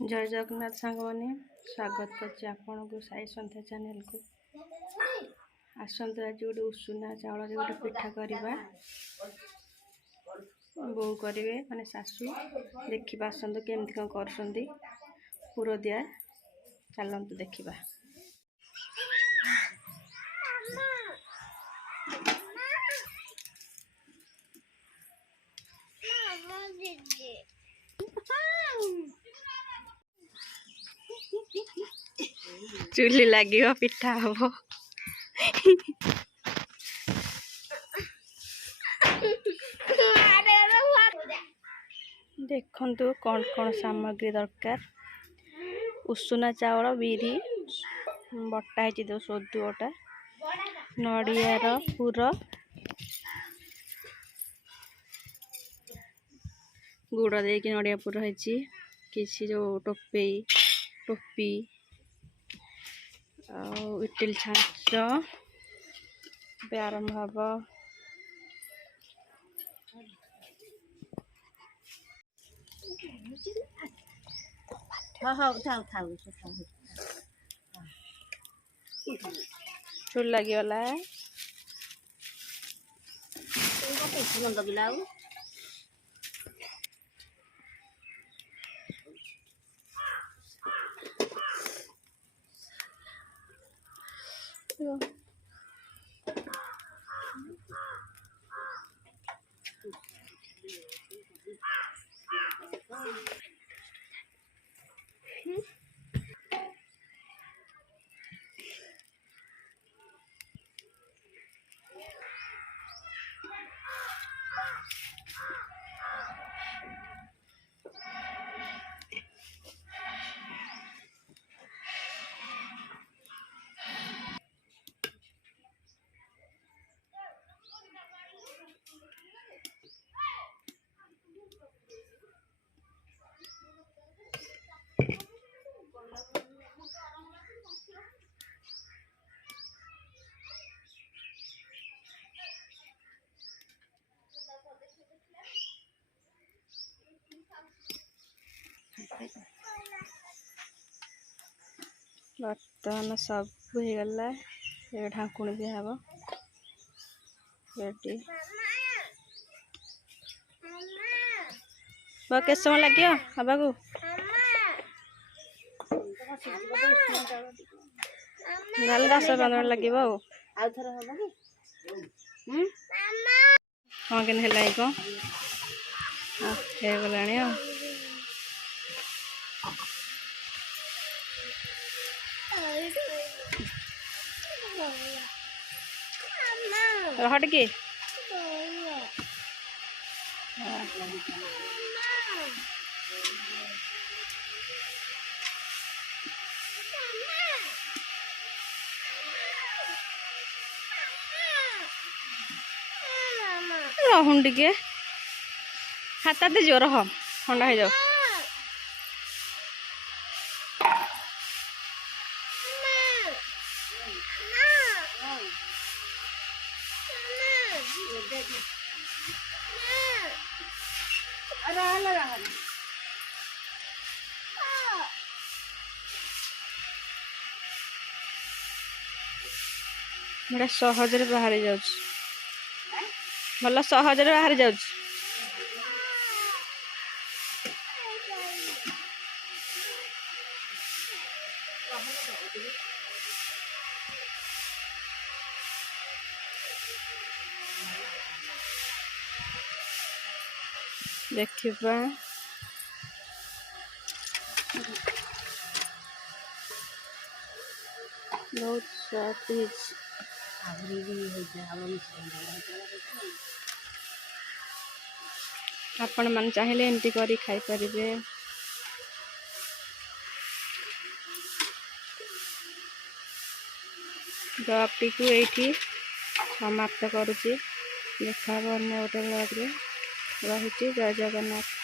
जय जगन्नाथ सांग मैंने स्वागत करछि आपन को साई संध्या चैनल को। आसंतु आज गोटे उषुना चावल गोटे पिठा करवा बो करेंगे माने सासू देखा आसतु केमती कौन कर पुर दिया चलतु देखा। चुली लगे पिठा हम देखु कौन कौन सामग्री दरकार। उषुना चावल बिरी बटा है सोदुटा नड़ियार पुर गुड़ दे कि नड़िया पुर है किसी जो टोपी इटिल छाँच आरंभ हम। चूल लगिगला बर्तमान सब हो गला ढाकुणी दिहब रेडी के समय लगे हवा को नल 10-15 लगे हाँ के कौन गला हट के रहूं टे हाथ दे जोर हम ठंडा हो जाओ। बड़ा सहजरे बाहरी जाऊँ भल सहजरे बाहरी जाऊँ। देखिबा बहुत स्वादिष्ट आपण मन चाहिए एमती करी खाई परिबे। ब्लॉगटी को ये समाप्त करुच्ची। देखा अन्य गोटे ब्लॉग रे रही। जय जगन्नाथ।